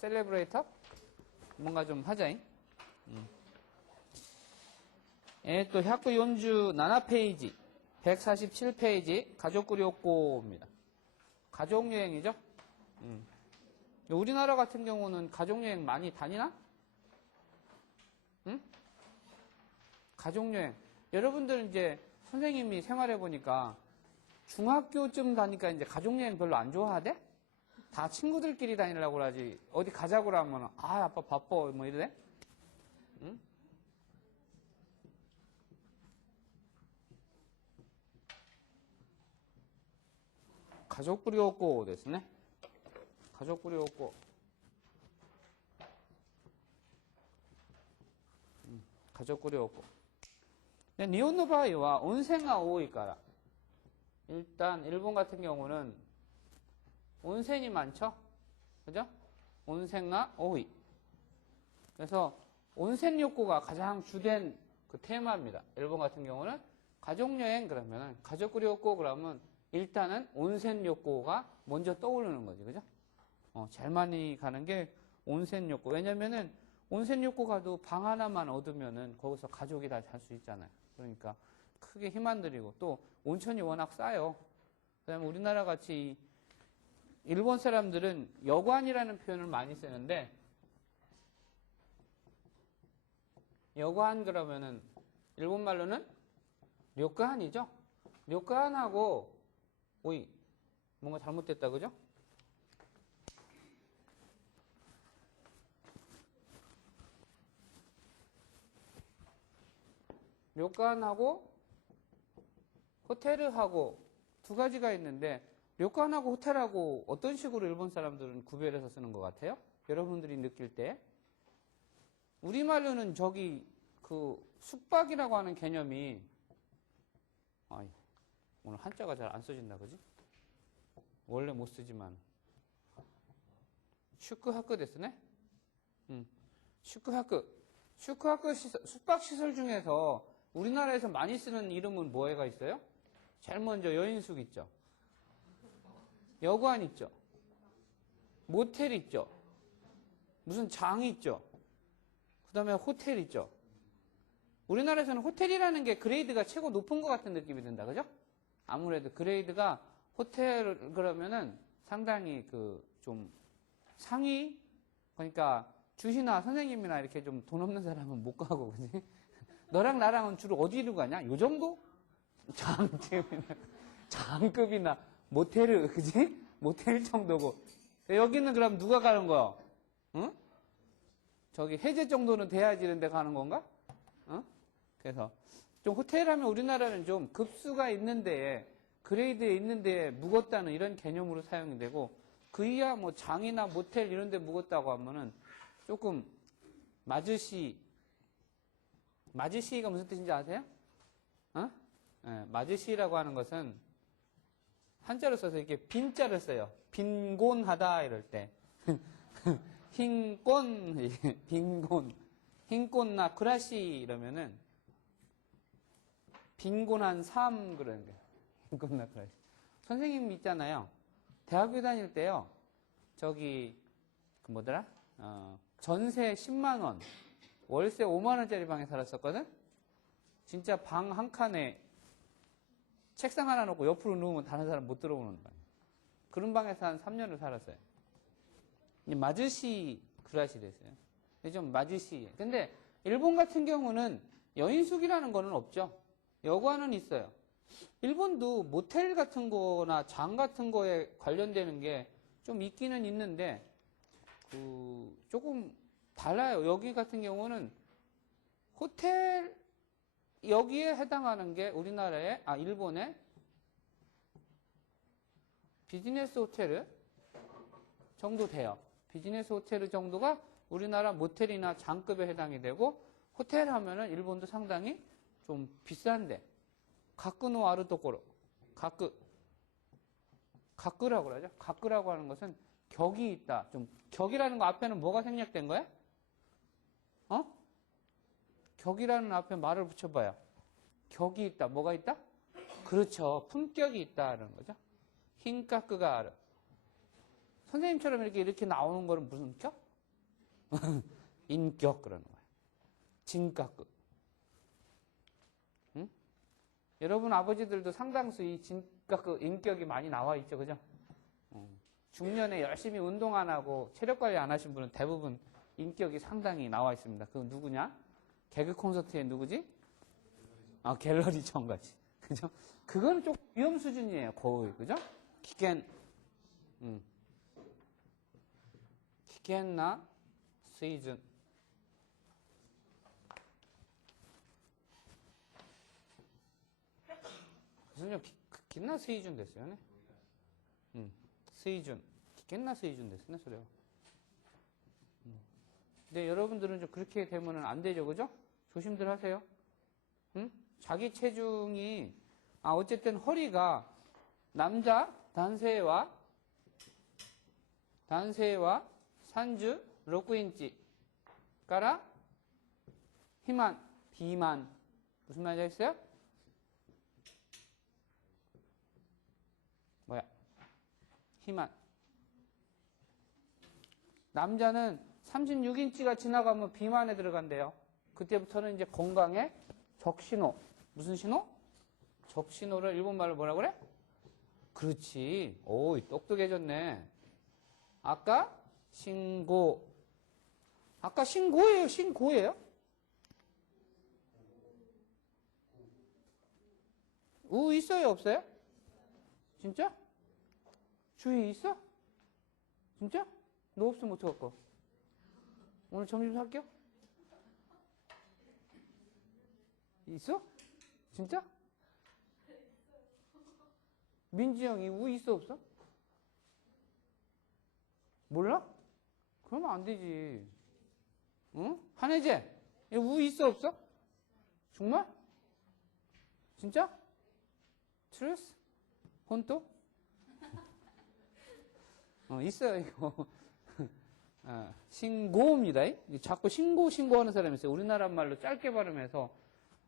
셀레브레이터? 뭔가 좀 하자잉. 예, 또 학교 연주 7페이지, 147페이지, 가족구리옥고입니다. 가족여행이죠? 우리나라 같은 경우는 가족여행 많이 다니나? 응? 가족여행. 여러분들은 이제 선생님이 생활해보니까 중학교쯤 가니까 이제 가족여행 별로 안 좋아하대? 다 친구들끼리 다니려고 그러지. 어디 가자고 하면, 아, 아빠 바빠. 뭐 이래? 응? 가족구리옥고ですね. 가족구리옥고. 가족구리옥고. 니혼의場合は 온센가多いから. 일단 일본 같은 경우는 온센이 많죠? 그죠? 온센가 오이. 그래서 온센 욕구가 가장 주된 그 테마입니다. 일본 같은 경우는 가족여행 그러면은 가족구리 욕구 그러면 일단은 온센 욕구가 먼저 떠오르는 거지. 그죠? 제일 많이 가는 게 온센 욕구. 왜냐면은 온센 욕구 가도 방 하나만 얻으면은 거기서 가족이 다 잘 수 있잖아요. 그러니까 크게 힘 안 들이고 또 온천이 워낙 싸요. 그 다음에 우리나라 같이 일본 사람들은 여관이라는 표현을 많이 쓰는데 여관 그러면은 일본 말로는 료칸이죠. 료칸하고 오이 뭔가 잘못됐다 그죠? 료칸하고 호텔하고 두 가지가 있는데 료칸하고 호텔하고 어떤 식으로 일본 사람들은 구별해서 쓰는 것 같아요? 여러분들이 느낄 때 우리말로는 저기 그 숙박이라고 하는 개념이 오늘 한자가 잘 안 써진다 그지? 원래 못 쓰지만 슈크하크 됐으네? 슈크하크 숙박시설 중에서 우리나라에서 많이 쓰는 이름은 뭐가 있어요? 제일 먼저 여인숙 있죠. 여관 있죠. 모텔 있죠. 무슨 장 있죠. 그 다음에 호텔 있죠. 우리나라에서는 호텔이라는 게 그레이드가 최고 높은 것 같은 느낌이 든다. 그죠? 아무래도 그레이드가 호텔 그러면은 상당히 그 좀 상위 그러니까 주시나 선생님이나 이렇게 좀 돈 없는 사람은 못 가고 그지? 너랑 나랑은 주로 어디로 가냐? 요 정도? 장급이나 모텔 그지? 모텔 정도고 여기는 그럼 누가 가는 거야? 응? 저기 해제 정도는 돼야지 이런 데 가는 건가? 응? 그래서 좀 호텔 하면 우리나라는 좀 급수가 있는데 그레이드에 있는데 묵었다는 이런 개념으로 사용이 되고 그 이하 뭐 장이나 모텔 이런 데 묵었다고 하면은 조금 마즈시가 무슨 뜻인지 아세요? 어? 네, 마즈시라고 하는 것은 한자로 써서 이렇게 빈자를 써요. 빈곤하다 이럴 때. 흰곤, 빈곤. 흰곤나 크라시 이러면은 빈곤한 삶 그러는 거예요. 빈곤나 크라시. 선생님 있잖아요. 대학교 다닐 때요. 저기 그 뭐더라? 전세 10만 원, 월세 5만 원짜리 방에 살았었거든. 진짜 방 한 칸에 책상 하나 놓고 옆으로 누우면 다른 사람 못 들어오는 방. 그런 방에서 한 3년을 살았어요. 마즈시 그라시 됐어요. 좀 마즈시. 근데 일본 같은 경우는 여인숙이라는 거는 없죠. 여관은 있어요. 일본도 모텔 같은 거나 장 같은 거에 관련되는 게 좀 있기는 있는데 조금 달라요. 여기 같은 경우는 호텔 여기에 해당하는 게 우리나라의 일본의 비즈니스 호텔 정도 돼요. 비즈니스 호텔 정도가 우리나라 모텔이나 장급에 해당이 되고 호텔 하면은 일본도 상당히 좀 비싼데 가꾸노 아르토코로 가꾸라고 그러죠. 가꾸라고 하는 것은 격이 있다. 좀 격이라는 거 앞에는 뭐가 생략된 거야? 격이라는 앞에 말을 붙여봐요. 격이 있다. 뭐가 있다? 그렇죠. 품격이 있다는 거죠. 흰가꾸가 아르. 선생님처럼 이렇게 나오는 거는 무슨 격? 인격 그러는 거예요. 진가급. 응? 여러분 아버지들도 상당수 이 진가급 인격이 많이 나와 있죠, 그죠? 중년에 열심히 운동 안 하고 체력 관리 안 하신 분은 대부분 인격이 상당히 나와 있습니다. 그 누구냐? 개그 콘서트에 누구지? 갤러리 정같이. 그죠? 그건 좀 위험 수준이에요, 거의. 그죠? 기겐나 수준. 무슨 기겐나 수준 됐어요, 네? 수준. 기겐나 수준 됐네, 소리가. 근데 여러분들은 좀 그렇게 되면은 안 되죠, 그죠? 조심들 하세요. 응? 자기 체중이, 어쨌든 허리가 남자, 단세와 산주, 6인치 까라 희만, 비만. 무슨 말인지 알겠어요? 뭐야? 희만. 남자는 36인치가 지나가면 비만에 들어간대요. 그때부터는 이제 건강에 적신호. 무슨 신호? 적신호를 일본말로 뭐라 그래? 그렇지. 오, 똑똑해졌네. 아까 신고. 아까 신고예요? 신고예요? 우 있어요? 없어요? 진짜? 주희 있어? 진짜? 너 없으면 어떡할 거? 오늘 점심 살게요? 있어? 진짜? 민지 형이 우 있어 없어? 몰라? 그러면 안 되지. 응? 한혜재, 우 있어 없어? 정말? 진짜? 트루스? 혼또? 있어요, 이거. 신고입니다. 자꾸 신고하는 사람이 있어요. 우리나라 말로 짧게 발음해서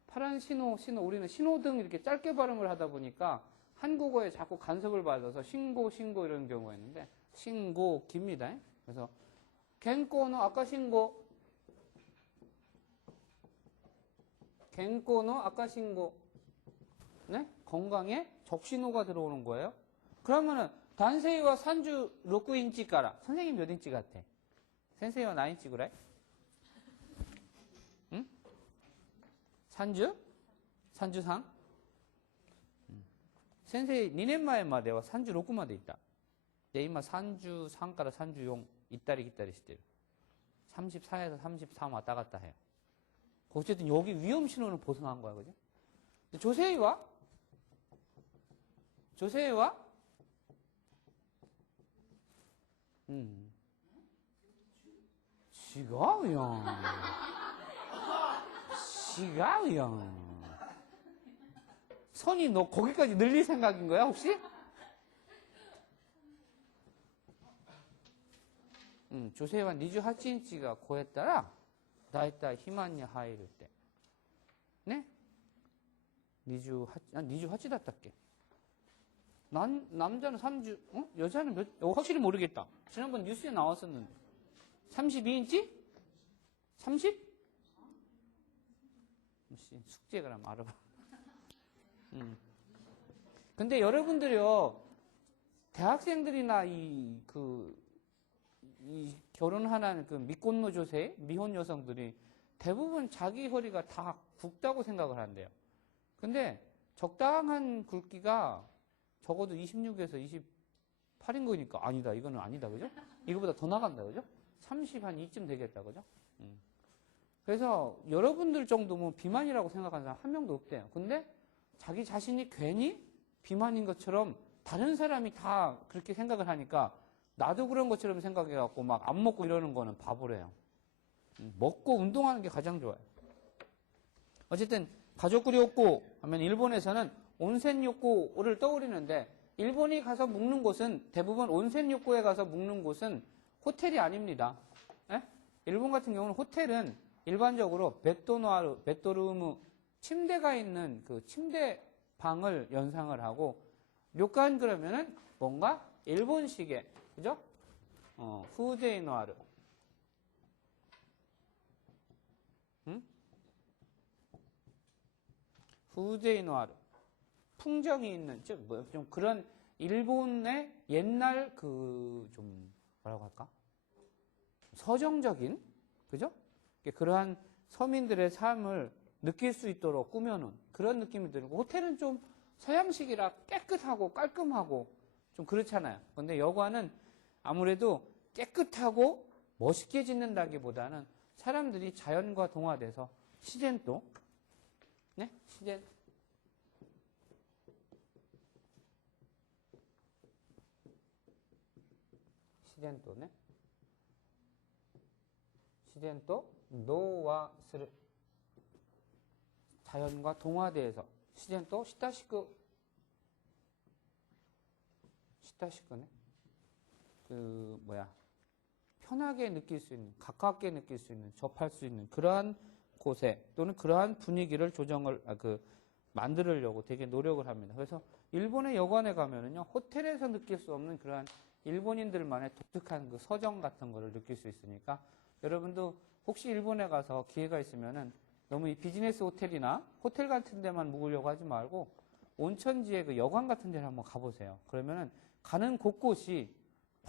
파란 신호, 우리는 신호등 이렇게 짧게 발음을 하다 보니까 한국어에 자꾸 간섭을 받아서 신고 이런 경우가 있는데, 신고, 깁니다. 그래서, 겐코노 아까 신고, 네? 건강에 적신호가 들어오는 거예요. 그러면은, 단세이와 산주 6인치 까라. 선생님 몇 인치 같아? 센세이와 나인치 그래? 응? 산주상? 센세이 2年前までは36までいた。で、今33から34行ったり来たりしてる。34에서 33 왔다 갔다 해요. 어쨌든 여기 위험 신호는 벗어난 거야, 그죠? 조세이와? 지가요. 선이 너 거기까지 늘릴 생각인 거야, 혹시? 조세와 28인치가 고했다라 다이다 희만이 하이를 때. 네? 28이だったっけ? 남자는 30, 여자는 확실히 모르겠다. 지난번 뉴스에 나왔었는데. 32인치? 30? 숙제 그럼 알아봐. 근데 여러분들이요, 대학생들이나 이 결혼하는 그 미혼노 조세, 미혼 여성들이 대부분 자기 허리가 다 굵다고 생각을 한대요. 근데 적당한 굵기가 적어도 26에서 28인 거니까 아니다. 이거는 아니다. 그죠? 이거보다 더 나간다. 그죠? 30 한 2쯤 되겠다. 그죠? 그래서 여러분들 정도면 비만이라고 생각하는 사람 한 명도 없대요. 근데 자기 자신이 괜히 비만인 것처럼 다른 사람이 다 그렇게 생각을 하니까 나도 그런 것처럼 생각해갖고 막 안 먹고 이러는 거는 바보래요. 먹고 운동하는 게 가장 좋아요. 어쨌든 가족구리 욕구 하면 일본에서는 온센 욕구를 떠올리는데, 일본이 가서 묵는 곳은 대부분 온센 욕구에 가서 묵는 곳은 호텔이 아닙니다. 에? 일본 같은 경우는 호텔은 일반적으로 베토루무 침대가 있는 그 침대 방을 연상을 하고, 료칸 그러면은 뭔가 일본식의, 그죠? 후제이노아르. 응? 후제이노아르. 풍정이 있는, 좀 그런 일본의 옛날 좀 뭐라고 할까? 서정적인, 그죠? 그러한 서민들의 삶을 느낄 수 있도록 꾸며놓은 그런 느낌이 들고, 호텔은 좀 서양식이라 깨끗하고 깔끔하고 좀 그렇잖아요. 근데 여관은 아무래도 깨끗하고 멋있게 짓는다기보다는 사람들이 자연과 동화돼서 시젠또, 네? 시젠또네? 시젠또 노와 스르 자연과 동화돼서 시젠또 시타시크네? 편하게 느낄 수 있는, 가깝게 느낄 수 있는, 접할 수 있는 그러한 곳에 또는 그러한 분위기를 만들려고 되게 노력을 합니다. 그래서 일본의 여관에 가면은요, 호텔에서 느낄 수 없는 그러한 일본인들만의 독특한 그 서정 같은 거를 느낄 수 있으니까 여러분도 혹시 일본에 가서 기회가 있으면은 너무 이 비즈니스 호텔이나 호텔 같은 데만 묵으려고 하지 말고 온천지의 그 여관 같은 데를 한번 가보세요. 그러면은 가는 곳곳이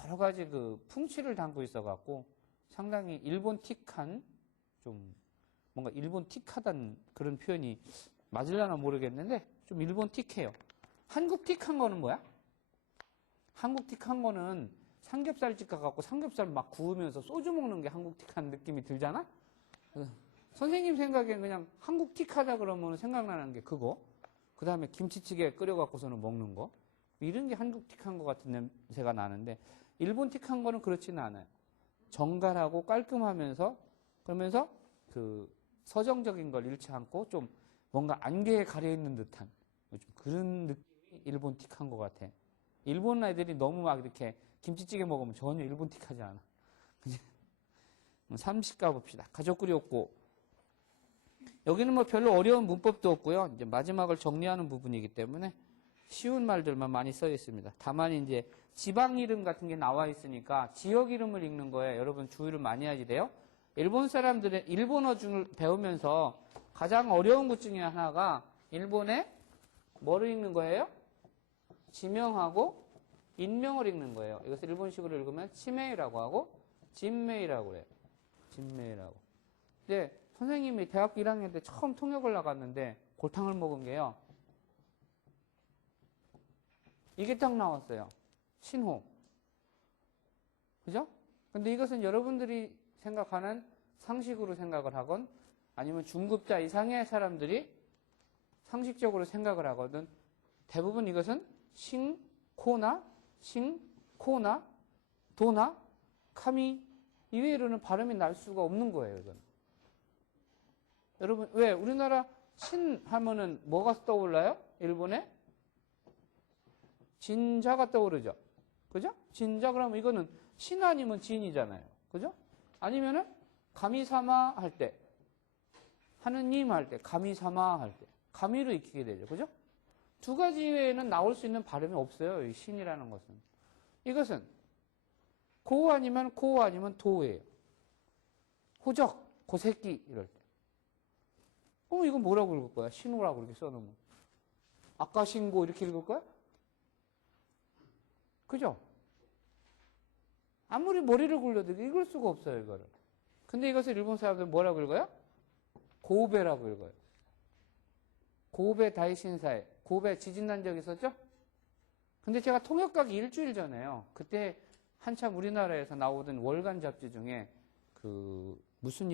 여러 가지 그 풍치를 담고 있어갖고 상당히 일본틱한 좀 뭔가 일본틱하다는 그런 표현이 맞으려나 모르겠는데 좀 일본틱해요. 한국틱한 거는 뭐야? 한국틱한 거는 삼겹살집 가갖고 삼겹살 막 구우면서 소주 먹는 게 한국틱한 느낌이 들잖아? 선생님 생각엔 그냥 한국틱하다 그러면 생각나는 게 그거. 그 다음에 김치찌개 끓여갖고서는 먹는 거. 이런 게 한국틱한 것 같은 냄새가 나는데 일본틱한 거는 그렇지는 않아요. 정갈하고 깔끔하면서 그러면서 그 서정적인 걸 잃지 않고 좀 뭔가 안개에 가려있는 듯한 좀 그런 느낌이 일본틱한 것 같아. 일본 애들이 너무 막 이렇게 김치찌개 먹으면 전혀 일본틱하지 않아. 30 가봅시다. 가족구리 없고 여기는 뭐 별로 어려운 문법도 없고요. 이제 마지막을 정리하는 부분이기 때문에 쉬운 말들만 많이 써 있습니다. 다만 이제 지방 이름 같은 게 나와 있으니까 지역 이름을 읽는 거에 여러분 주의를 많이 하셔야 돼요. 일본 사람들의 일본어 를 배우면서 가장 어려운 것 중에 하나가 일본의 뭐를 읽는 거예요? 지명하고 인명을 읽는 거예요. 이것을 일본식으로 읽으면 치메이라고 하고 진메이라고 그래요. 진메이라고. 근데 선생님이 대학교 1학년 때 처음 통역을 나갔는데 골탕을 먹은 게요. 이게 딱 나왔어요. 신호. 그죠? 근데 이것은 여러분들이 생각하는 상식으로 생각을 하건 아니면 중급자 이상의 사람들이 상식적으로 생각을 하거든 대부분 이것은 싱코나 도나 카미 이외로는 발음이 날 수가 없는 거예요. 이건. 여러분 왜 우리나라 신 하면은 뭐가 떠올라요? 일본에 진자가 떠오르죠. 그죠? 진자 그러면 이거는 신 아니면 진이잖아요. 그죠? 아니면은 가미사마 할 때 하느님 할 때 가미사마 할 때 가미로 익히게 되죠. 그죠? 두 가지 외에는 나올 수 있는 발음이 없어요. 이 신이라는 것은. 이것은 고 아니면 도예요. 호적, 고새끼 이럴 때. 이건 뭐라고 읽을 거야? 신호라고 이렇게 써놓으면. 아까 신고 이렇게 읽을 거야? 그죠? 아무리 머리를 굴려도 읽을 수가 없어요, 이거를. 근데 이것을 일본 사람들은 뭐라고 읽어요? 고베라고 읽어요. 고베 다이신사에. 고베 지진 난 적 있었죠? 근데 제가 통역 가기 일주일 전에요. 그때 한참 우리나라에서 나오던 월간 잡지 중에 무슨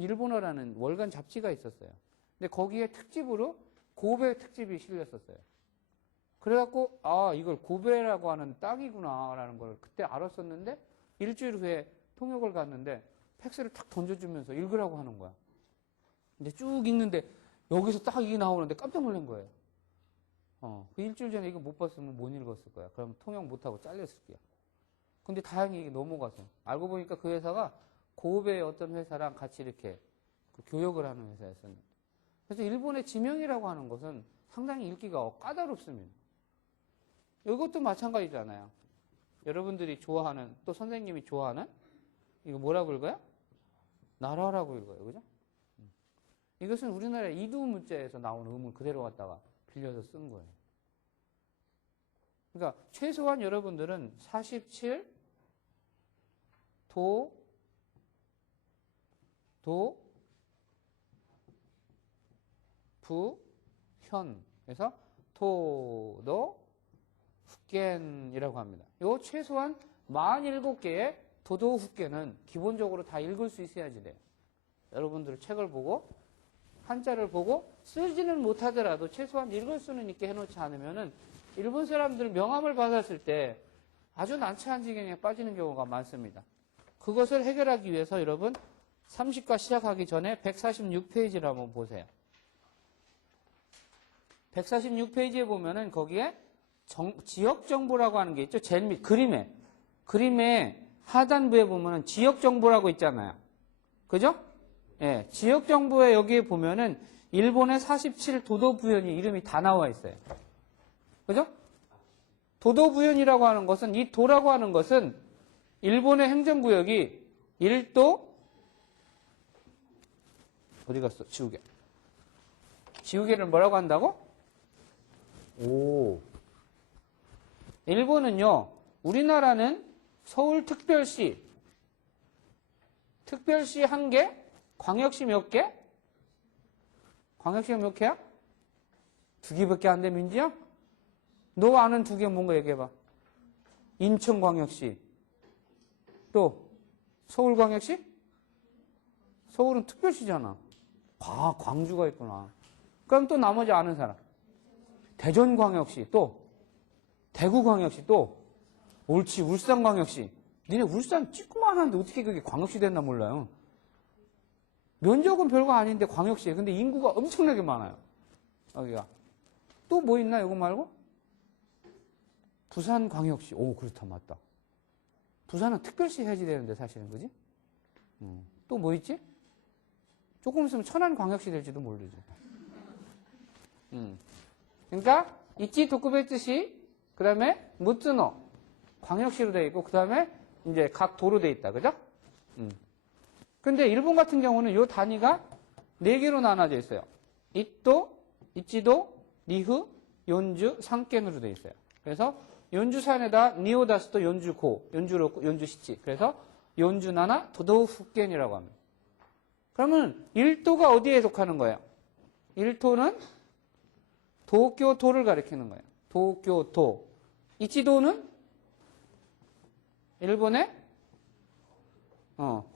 일본어라는 월간 잡지가 있었어요. 근데 거기에 특집으로 고베 특집이 실렸었어요. 그래갖고 이걸 고베라고 하는 땅이구나 라는 걸 그때 알았었는데 일주일 후에 통역을 갔는데 팩스를 탁 던져주면서 읽으라고 하는 거야. 근데 쭉 읽는데 여기서 딱 이게 나오는데 깜짝 놀란 거예요. 그 일주일 전에 이거 못 봤으면 못 읽었을 거야. 그럼 통역 못하고 잘렸을 거야. 근데 다행히 이게 넘어가서 알고 보니까 그 회사가 고베의 어떤 회사랑 같이 이렇게 교역을 하는 회사였었는데 그래서 일본의 지명이라고 하는 것은 상당히 읽기가 까다롭습니다. 이것도 마찬가지잖아요. 여러분들이 좋아하는 또 선생님이 좋아하는 이거 뭐라고 읽어요? 나라라고 읽어요. 그죠? 이것은 우리나라 이두 문자에서 나온 음을 그대로 갖다가 빌려서 쓴 거예요. 그러니까 최소한 여러분들은 47 부현에서 토도 훅겐이라고 합니다. 요 최소한 47개의 도도 훅겐은 기본적으로 다 읽을 수 있어야지 돼요. 여러분들 책을 보고 한자를 보고 쓰지는 못하더라도 최소한 읽을 수는 있게 해놓지 않으면은 일본 사람들 명함을 받았을 때 아주 난처한 지경에 빠지는 경우가 많습니다. 그것을 해결하기 위해서 여러분 30과 시작하기 전에 146페이지를 한번 보세요. 146페이지에 보면은 거기에 지역 정보라고 하는 게 있죠. 제일 밑 그림의 하단부에 보면은 지역 정보라고 있잖아요. 그죠? 예, 지역 정보에 여기에 보면은 일본의 47 도도부현이 이름이 다 나와 있어요. 그죠? 도도부현이라고 하는 것은 이 도라고 하는 것은 일본의 행정구역이 1도 어디 갔어? 지우개를 뭐라고 한다고? 오. 일본은요, 우리나라는 서울특별시 1개, 광역시 몇 개? 광역시가 몇 개야? 2개밖에 안 돼, 민지야? 너 아는 2개 뭔가 얘기해봐. 인천광역시. 또, 서울광역시? 서울은 특별시잖아. 광주가 있구나. 그럼 또 나머지 아는 사람. 대전광역시, 또, 대구광역시, 또, 옳지, 울산광역시. 니네 울산 찌끄만한데 어떻게 그게 광역시 됐나 몰라요. 면적은 별거 아닌데 광역시에. 근데 인구가 엄청나게 많아요. 여기가. 또 뭐 있나, 이거 말고? 부산광역시. 오, 그렇다, 맞다. 부산은 특별시 해야지 되는데, 사실은, 그지? 또 뭐 있지? 조금 있으면 천안광역시 될지도 모르지. 그러니까, 이치 도쿠베츠시, 그 다음에, 무츠노, 광역시로 되어 있고, 그 다음에, 이제 각 도로 되어 있다. 그죠? 근데 일본 같은 경우는 요 단위가 4개로 나눠져 있어요. 이또, 이치도, 리후, 연주, 상켄으로 되어 있어요. 그래서 연주산에다 니오다스도 연주고, 연주로고, 연주시치. 그래서 연주나나 도도후켄이라고 합니다. 그러면 1도가 어디에 속하는 거예요? 1도는 도쿄도를 가리키는 거예요. 도쿄도. 이치도는 일본의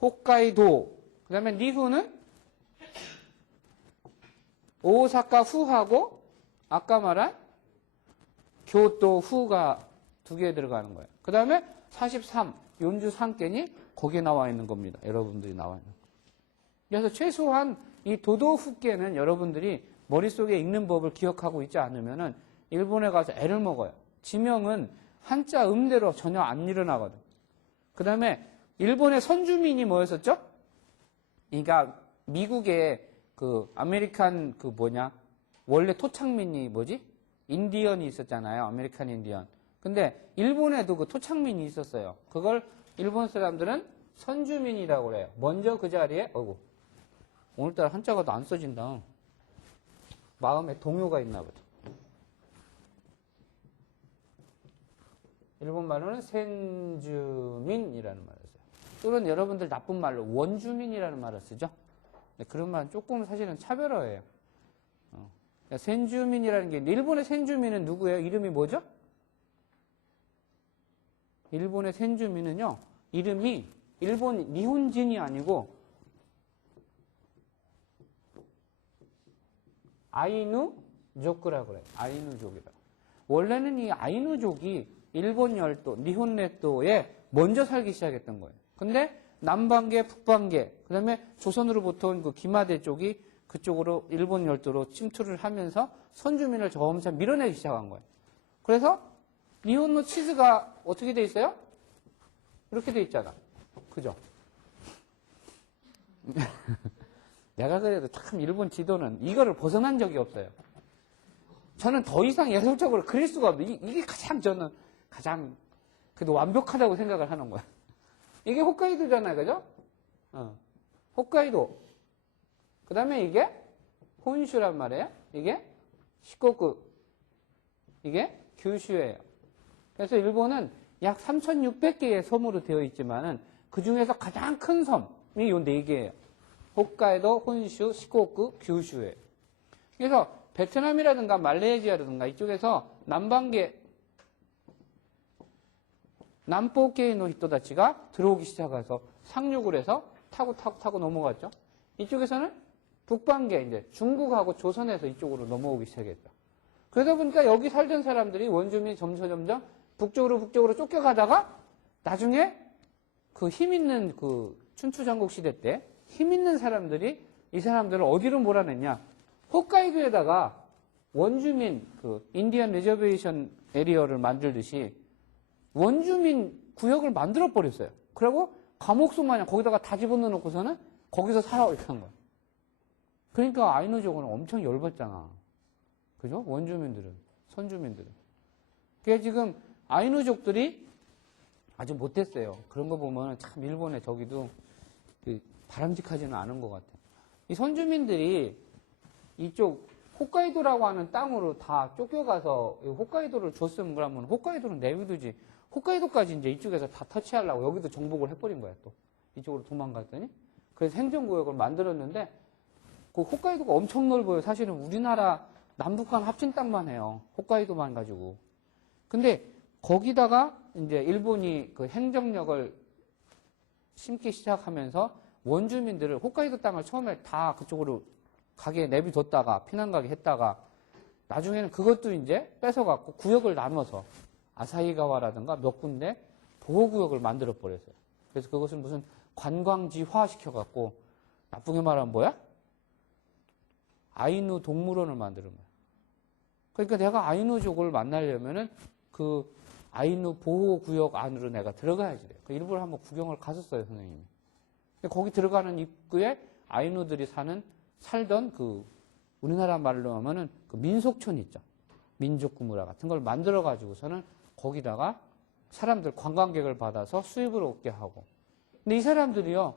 홋카이도. 그 다음에 리후는 오사카 후하고 아까 말한 교토 후가 2개 들어가는 거예요. 그 다음에 43 연주 상켄이 거기에 나와 있는 겁니다. 여러분들이 나와 있는. 그래서 최소한 이 도도 후켄은 여러분들이 머릿속에 읽는 법을 기억하고 있지 않으면은 일본에 가서 애를 먹어요. 지명은 한자 음대로 전혀 안 일어나거든. 그 다음에 일본의 선주민이 뭐였었죠? 그러니까 미국의 그 아메리칸 그 뭐냐 원래 토착민이 뭐지? 인디언이 있었잖아요. 아메리칸 인디언. 근데 일본에도 그 토착민이 있었어요. 그걸 일본 사람들은 선주민이라고 그래요. 먼저 그 자리에 오늘따라 한자가 더 안 써진다. 마음에 동요가 있나 보다. 일본 말로는 센주민이라는 말을 써요. 또는 여러분들 나쁜 말로 원주민이라는 말을 쓰죠. 그런 말은 조금 사실은 차별어예요. 센주민이라는 게 일본의 센주민은 누구예요? 이름이 뭐죠? 일본의 센주민은요. 이름이 일본 니혼진이 아니고 아이누족이라고 그래요. 아이누족이라고. 원래는 이 아이누족이 일본 열도, 니혼列島에 먼저 살기 시작했던 거예요. 근데 남반계, 북반계, 그 다음에 조선으로부터 그 기마대 쪽이 그쪽으로 일본 열도로 침투를 하면서 선주민을 점차 밀어내기 시작한 거예요. 그래서 니혼노 치즈가 어떻게 돼 있어요? 이렇게 돼 있잖아. 그죠? 내가 그래도 참 일본 지도는 이거를 벗어난 적이 없어요. 저는 더 이상 예술적으로 그릴 수가 없어요. 이게 저는 가장 그래도 완벽하다고 생각을 하는 거야. 이게 홋카이도잖아요. 그죠? 홋카이도. 그 다음에 이게 혼슈란 말이에요. 이게 시코쿠. 이게 규슈예요. 그래서 일본은 약 3,600개의 섬으로 되어 있지만은 그 중에서 가장 큰 섬이 이 4개예요. 홋카이도, 혼슈, 시코쿠, 규슈예요. 그래서 베트남이라든가 말레이시아라든가 이쪽에서 남반계, 남포케의 히토다치가 들어오기 시작해서 상륙을 해서 타고 넘어갔죠. 이쪽에서는 북반계, 이제 중국하고 조선에서 이쪽으로 넘어오기 시작했죠. 그러다 보니까 여기 살던 사람들이 원주민이 점점 북쪽으로 쫓겨가다가 나중에 그 힘 있는 그 춘추전국 시대 때 힘 있는 사람들이 이 사람들을 어디로 몰아냈냐. 홋카이도에다가 원주민 그 인디언 리저베이션 에리어를 만들듯이 원주민 구역을 만들어 버렸어요. 그리고 감옥소 마냥 거기다가 다 집어넣어 놓고서는 거기서 살아 이렇게 한 거야. 그러니까 아이누족은 엄청 열받잖아. 그죠? 원주민들은, 선주민들은. 그게 지금 아이누족들이 아주 못했어요. 그런 거 보면 참 일본의 저기도 바람직하지는 않은 것 같아요. 이 선주민들이 이쪽 홋카이도라고 하는 땅으로 다 쫓겨가서 홋카이도를 줬으면 그러면 홋카이도는 내비두지. 홋카이도까지 이제 이쪽에서 다 터치하려고 여기도 정복을 해버린 거야, 또. 이쪽으로 도망갔더니. 그래서 행정구역을 만들었는데, 그 홋카이도가 엄청 넓어요. 사실은 우리나라 남북한 합친 땅만 해요. 홋카이도만 가지고. 근데 거기다가 이제 일본이 그 행정력을 심기 시작하면서 원주민들을 홋카이도 땅을 처음에 다 그쪽으로 가게 내비뒀다가 피난 가게 했다가 나중에는 그것도 이제 뺏어갖고 구역을 나눠서 아사히가와라든가 몇 군데 보호구역을 만들어 버렸어요. 그래서 그것을 무슨 관광지화 시켜갖고 나쁘게 말하면 뭐야? 아이누 동물원을 만드는 거야. 그러니까 내가 아이누족을 만나려면은 그 아이누 보호구역 안으로 내가 들어가야지 돼요. 그 일부러 한번 구경을 갔었어요, 선생님이. 근데 거기 들어가는 입구에 아이누들이 살던 그 우리나라 말로 하면은 그 민속촌 있죠. 민족구무라 같은 걸 만들어가지고서는 거기다가 사람들 관광객을 받아서 수입을 얻게 하고. 근데 이 사람들이요,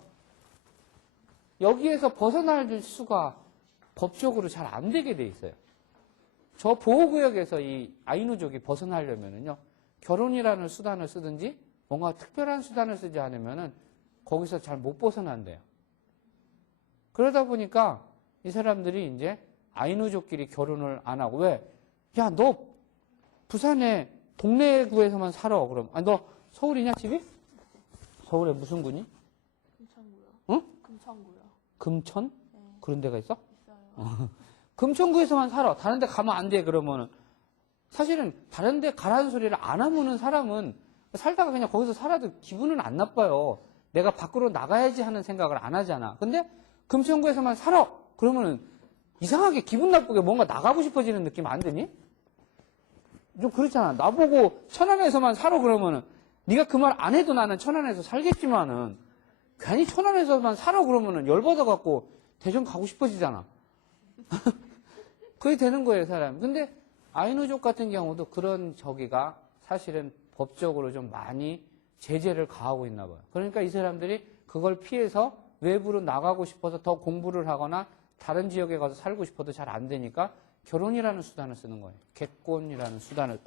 여기에서 벗어날 수가 법적으로 잘 안 되게 돼 있어요. 저 보호구역에서 이 아이누족이 벗어나려면은요, 결혼이라는 수단을 쓰든지 뭔가 특별한 수단을 쓰지 않으면은 거기서 잘 못 벗어난대요. 그러다 보니까 이 사람들이 이제 아이누족끼리 결혼을 안 하고, 왜? 야, 너 부산에 동래구에서만 살아. 그럼. 아니, 너 서울이냐, 집이? 서울에 무슨 구니? 금천구요. 응? 금천구요. 금천? 네. 그런 데가 있어? 있어요. 금천구에서만 살아. 다른 데 가면 안 돼, 그러면은. 사실은 다른 데 가라는 소리를 안 하면은 사람은 살다가 그냥 거기서 살아도 기분은 안 나빠요. 내가 밖으로 나가야지 하는 생각을 안 하잖아. 근데 금천구에서만 살아. 그러면은 이상하게 기분 나쁘게 뭔가 나가고 싶어지는 느낌 안 드니? 좀 그렇잖아. 나보고 천안에서만 살아 그러면은 네가 그 말 안 해도 나는 천안에서 살겠지만은 괜히 천안에서만 살아 그러면은 열받아 갖고 대전 가고 싶어지잖아. 그게 되는 거예요, 사람. 근데 아이누족 같은 경우도 그런 저기가 사실은 법적으로 좀 많이 제재를 가하고 있나 봐요. 그러니까 이 사람들이 그걸 피해서 외부로 나가고 싶어서 더 공부를 하거나 다른 지역에 가서 살고 싶어도 잘 안 되니까 결혼이라는 수단을 쓰는 거예요.結婚이라는 수단을,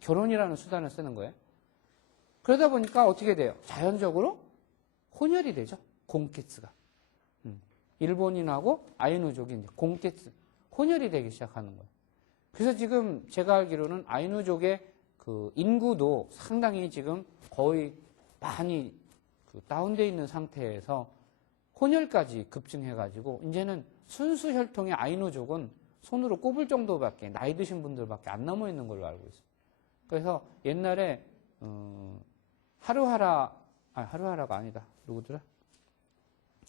결혼이라는 수단을 쓰는 거예요. 그러다 보니까 어떻게 돼요? 자연적으로 혼혈이 되죠. 공케츠가. 일본인하고 아이누족이 이제 공케츠, 혼혈이 되기 시작하는 거예요. 그래서 지금 제가 알기로는 아이누족의 그 인구도 상당히 지금 거의 많이 그 다운되어 있는 상태에서 혼혈까지 급증해가지고 이제는 순수 혈통의 아이누족은 손으로 꼽을 정도밖에 나이 드신 분들밖에 안 남아 있는 걸로 알고 있어요. 그래서 옛날에 하루하라가 아니다. 누구더라?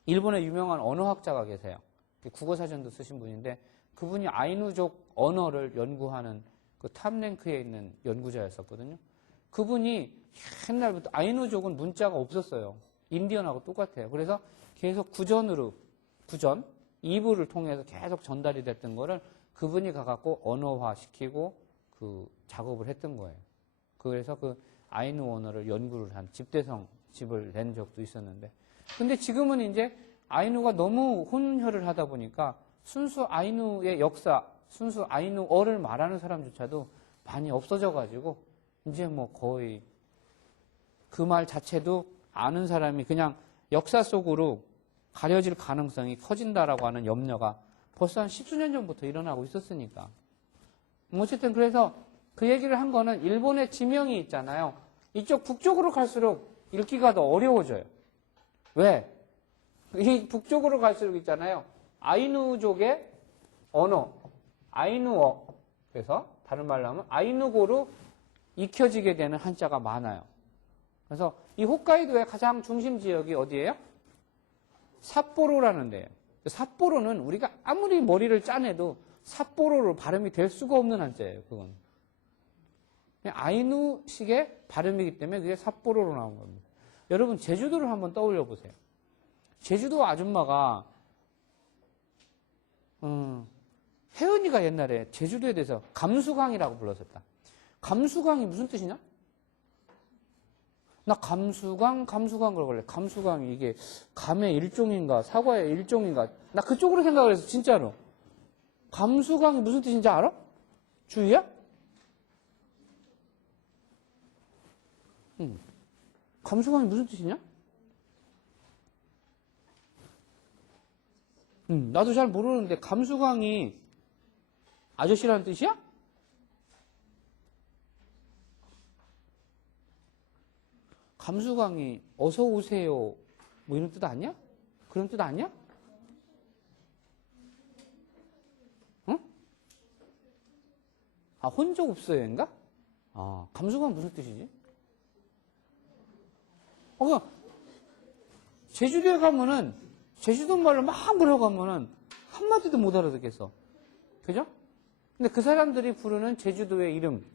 일본의 유명한 언어학자가 계세요. 국어사전도 쓰신 분인데 그분이 아이누족 언어를 연구하는 그 탑랭크에 있는 연구자였었거든요. 그분이 옛날부터 아이누족은 문자가 없었어요. 인디언하고 똑같아요. 그래서 계속 구전, 이부를 통해서 계속 전달이 됐던 거를 그분이 가갖고 언어화시키고 그 작업을 했던 거예요. 그래서 그 아이누 언어를 연구를 한 집대성 집을 낸 적도 있었는데. 근데 지금은 이제 아이누가 너무 혼혈을 하다 보니까 순수 아이누의 역사, 순수 아이누어를 말하는 사람조차도 많이 없어져가지고 이제 뭐 거의 그 말 자체도 아는 사람이 그냥 역사 속으로 가려질 가능성이 커진다라고 하는 염려가 벌써 한 10수년 전부터 일어나고 있었으니까. 어쨌든 그래서 그 얘기를 한 거는 일본의 지명이 있잖아요. 이쪽 북쪽으로 갈수록 읽기가 더 어려워져요. 왜? 이 북쪽으로 갈수록 있잖아요. 아이누족의 언어, 아이누어. 그래서 다른 말로 하면 아이누고로 익혀지게 되는 한자가 많아요. 그래서 이 홋카이도의 가장 중심 지역이 어디예요? 삿포로라는 데예요. 삿포로는 우리가 아무리 머리를 짜내도 삿포로로 발음이 될 수가 없는 한자예요. 그건 그냥 아이누식의 발음이기 때문에 그게 삿포로로 나온 겁니다. 여러분 제주도를 한번 떠올려 보세요. 제주도 아줌마가 혜은이가 옛날에 제주도에 대해서 감수광이라고 불렀었다. 감수광이 무슨 뜻이냐? 나 감수광 그러길래 감수광이 이게 감의 일종인가 사과의 일종인가 나 그쪽으로 생각을 해서 진짜로 감수광이 무슨 뜻인지 알아? 주희야? 감수광이 무슨 뜻이냐? 나도 잘 모르는데 감수광이 아저씨라는 뜻이야? 감수광이 어서 오세요 뭐 이런 뜻 아니야? 그런 뜻 아니야? 응? 아 혼족없어요인가? 아 감수광 무슨 뜻이지? 제주도에 가면은 제주도 말로 막 물어가면은 한마디도 못 알아듣겠어. 그죠? 근데 그 사람들이 부르는 제주도의 이름,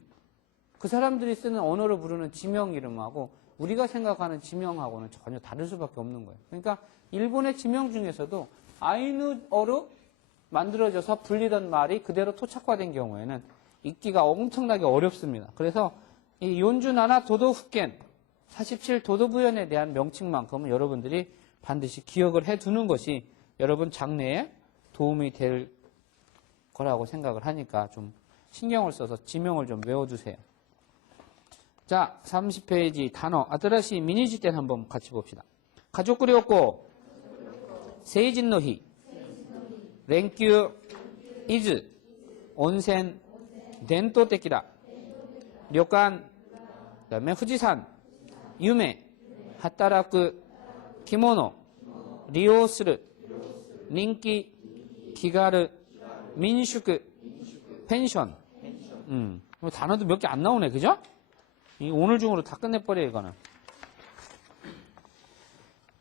그 사람들이 쓰는 언어로 부르는 지명 이름하고 우리가 생각하는 지명하고는 전혀 다를 수밖에 없는 거예요. 그러니까 일본의 지명 중에서도 아이누어로 만들어져서 불리던 말이 그대로 토착화된 경우에는 읽기가 엄청나게 어렵습니다. 그래서 이 요ን주나나 도도후켄 47 도도부현에 대한 명칭만큼은 여러분들이 반드시 기억을 해두는 것이 여러분 장래에 도움이 될 거라고 생각을 하니까 좀 신경을 써서 지명을 좀 외워두세요. 자, 30페이지 단어 아드라시 미니지텐 한번 같이 봅시다. 가족구리오고 세이진노히 랭큐 이즈 온센 덴토테키다 료칸 그다음에 후지산 유메 하타라쿠 기모노 리오스르 닌키 기가르 민슈크 펜션 단어도 몇 개 안 나오네 그죠? 오늘 중으로 다 끝내버려 이거는.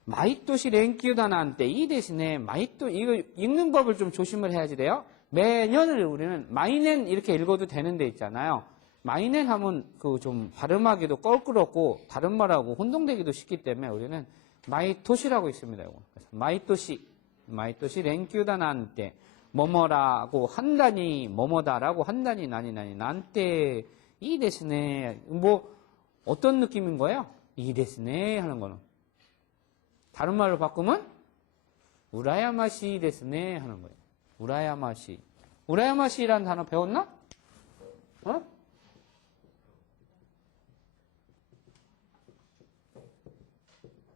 마이토시 랭큐다나한테 이 대신에 마이토 이거 읽는 법을 좀 조심을 해야지 돼요. 매년을 우리는 마이넨 이렇게 읽어도 되는 데 있잖아요. 마이넨 하면 그 좀 발음하기도 껄끄럽고 다른 말하고 혼동되기도 쉽기 때문에 우리는 마이토시라고 있습니다. 이거. 마이토시 랭큐다나한테 뭐뭐라고 한다니 뭐뭐다라고 한다니 나니 난때 이 데스네 뭐 어떤 느낌인 거예요? 이 데스네 하는 거는 다른 말로 바꾸면 우라야마시 데스네 하는 거예요. 우라야마시라는 단어 배웠나? 어?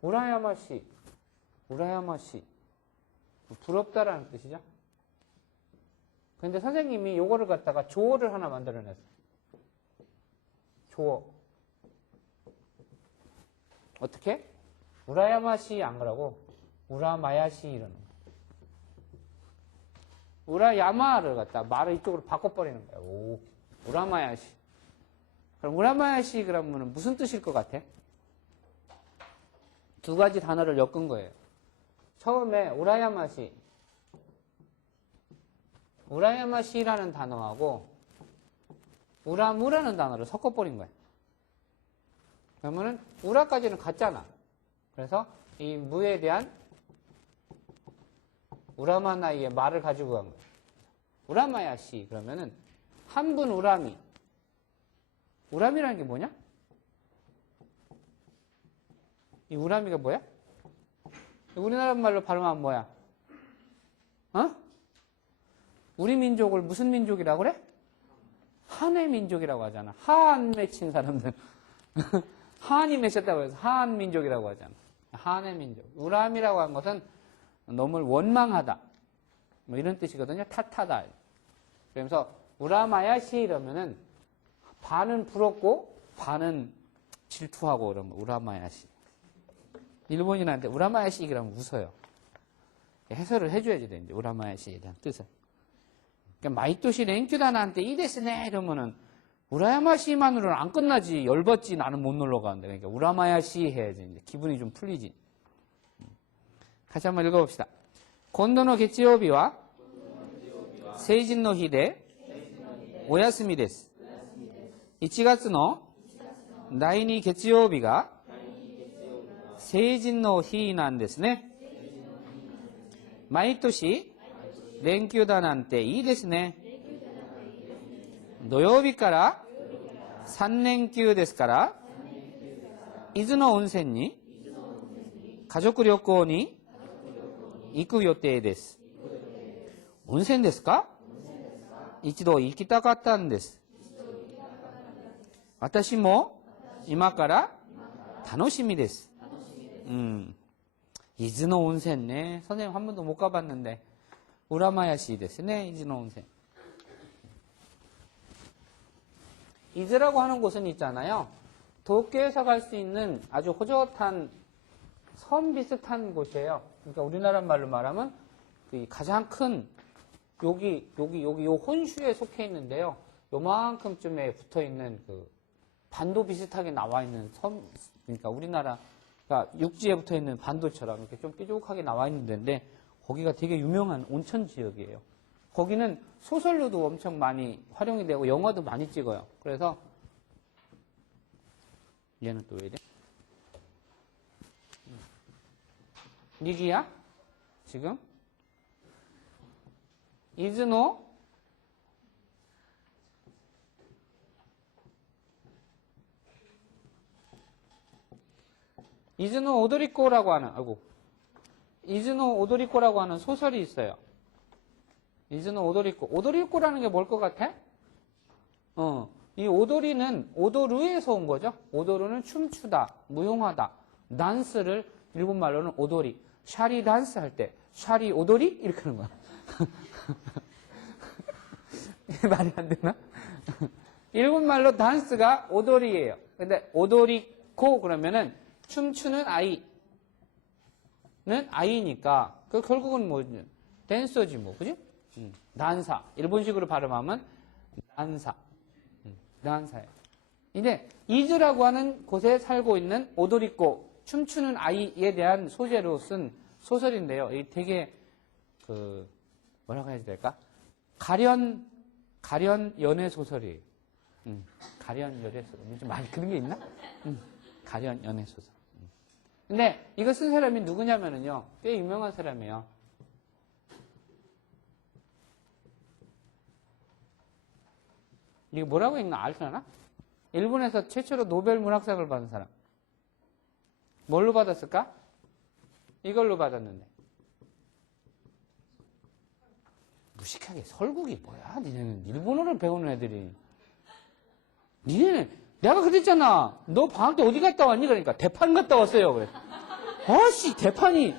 우라야마시 부럽다라는 뜻이죠. 근데 선생님이 요거를 갖다가 조어를 하나 만들어냈어요. 조어. 어떻게? 우라야마시 안 그러고 우라마야시 이러는 거예요. 우라야마를 갖다 말을 이쪽으로 바꿔버리는 거예요. 오, 우라마야시. 그럼 우라마야시 그러면 무슨 뜻일 것 같아? 두 가지 단어를 엮은 거예요. 처음에 우라야마시라는 단어하고 우라무라는 단어를 섞어버린 거예요. 그러면은 우라까지는 같잖아. 그래서 이 무에 대한 우라마나이의 말을 가지고 간 거예요. 우라마야시 그러면은 한분 우라미. 우라미라는 게 뭐냐? 이 우라미가 뭐야? 우리나라 말로 발음하면 뭐야? 어? 우리 민족을 무슨 민족이라고 그래? 한의 민족이라고 하잖아. 하한 맺힌 사람들. 하한이 맺혔다고 해서 하한 민족이라고 하잖아. 한의 민족. 우람이라고 한 것은 너무 원망하다. 뭐 이런 뜻이거든요. 탓하다. 그러면서 우라마야시 이러면은 반은 부럽고 반은 질투하고 그러면 우라마야시. 일본인한테 우라마야시 그러면 웃어요. 해설을 해줘야지 돼, 이제 우라마야시에 대한 뜻을. 그러니까 마이토시 랭큐다나한테 이데스네 이러면은 우라야마시만으로는 안 끝나지. 열받지. 나는 못 놀러 가는데. 그러니까 우라마야시 해야지. 이제 기분이 좀 풀리지. 같이 한번 읽어봅시다. 곤도노 게치요비와 세이진노 히데 오야스미 데스. 1月の第2月曜日が成人の日なんですね。毎年連休だなんていいですね。土曜日から3連休ですから、伊豆の温泉に家族旅行に行く予定です。温泉ですか？一度行きたかったんです。私も今から楽しみです。伊豆の温泉ね。선생님 한 번도 못 가봤는데 우라마야시ですね.伊豆の温泉. 이즈라고 하는 곳은 있잖아요. 도쿄에서 갈 수 있는 아주 호젓한 섬 비슷한 곳이에요. 그러니까 우리나라 말로 말하면 그 가장 큰 여기 요 혼슈에 속해 있는데요. 요만큼쯤에 붙어 있는 그 반도 비슷하게 나와 있는 섬, 그러니까 우리나라가 육지에 붙어 있는 반도처럼 이렇게 좀 뾰족하게 나와 있는 데인데 거기가 되게 유명한 온천 지역이에요. 거기는 소설로도 엄청 많이 활용이 되고 영화도 많이 찍어요. 그래서 얘는 또 왜 이래? 니기야? 지금? 이즈노 이즈노 오도리코라고 하는, 이즈노 오도리코라고 하는 소설이 있어요. 이즈노 오도리코. 오도리코라는 게 뭘 것 같아? 이 오도리는 오도르에서 온 거죠. 오도르는 춤추다, 무용하다. 단스를 일본 말로는 오도리. 샤리 단스 할 때, 샤리 오도리? 이렇게 하는 거야. 말이 안 되나? 일본 말로 단스가 오도리예요. 근데 오도리코 그러면은 춤추는 아이는 아이니까 그 결국은 뭐 댄서지 뭐, 그지? 난사. 일본식으로 발음하면 난사. 난사예요. 근데 이즈라고 하는 곳에 살고 있는 오도리코, 춤추는 아이에 대한 소재로 쓴 소설인데요. 이 되게 뭐라고 해야 될까? 가련 연애 소설이에요. 가련 연애 소설. 요즘 많이 그런 게 있나? 가련 연애 소설. 근데 이거 쓴 사람이 누구냐면은요, 꽤 유명한 사람이에요. 이게 뭐라고 읽나 알려나? 일본에서 최초로 노벨 문학상을 받은 사람. 뭘로 받았을까? 이걸로 받았는데. 무식하게 설국이 뭐야? 니네는 일본어를 배우는 애들이. 니네는 내가 그랬잖아. 너 방학 때 어디 갔다 왔니? 그러니까 대판 갔다 왔어요. 그래. 아씨 대판이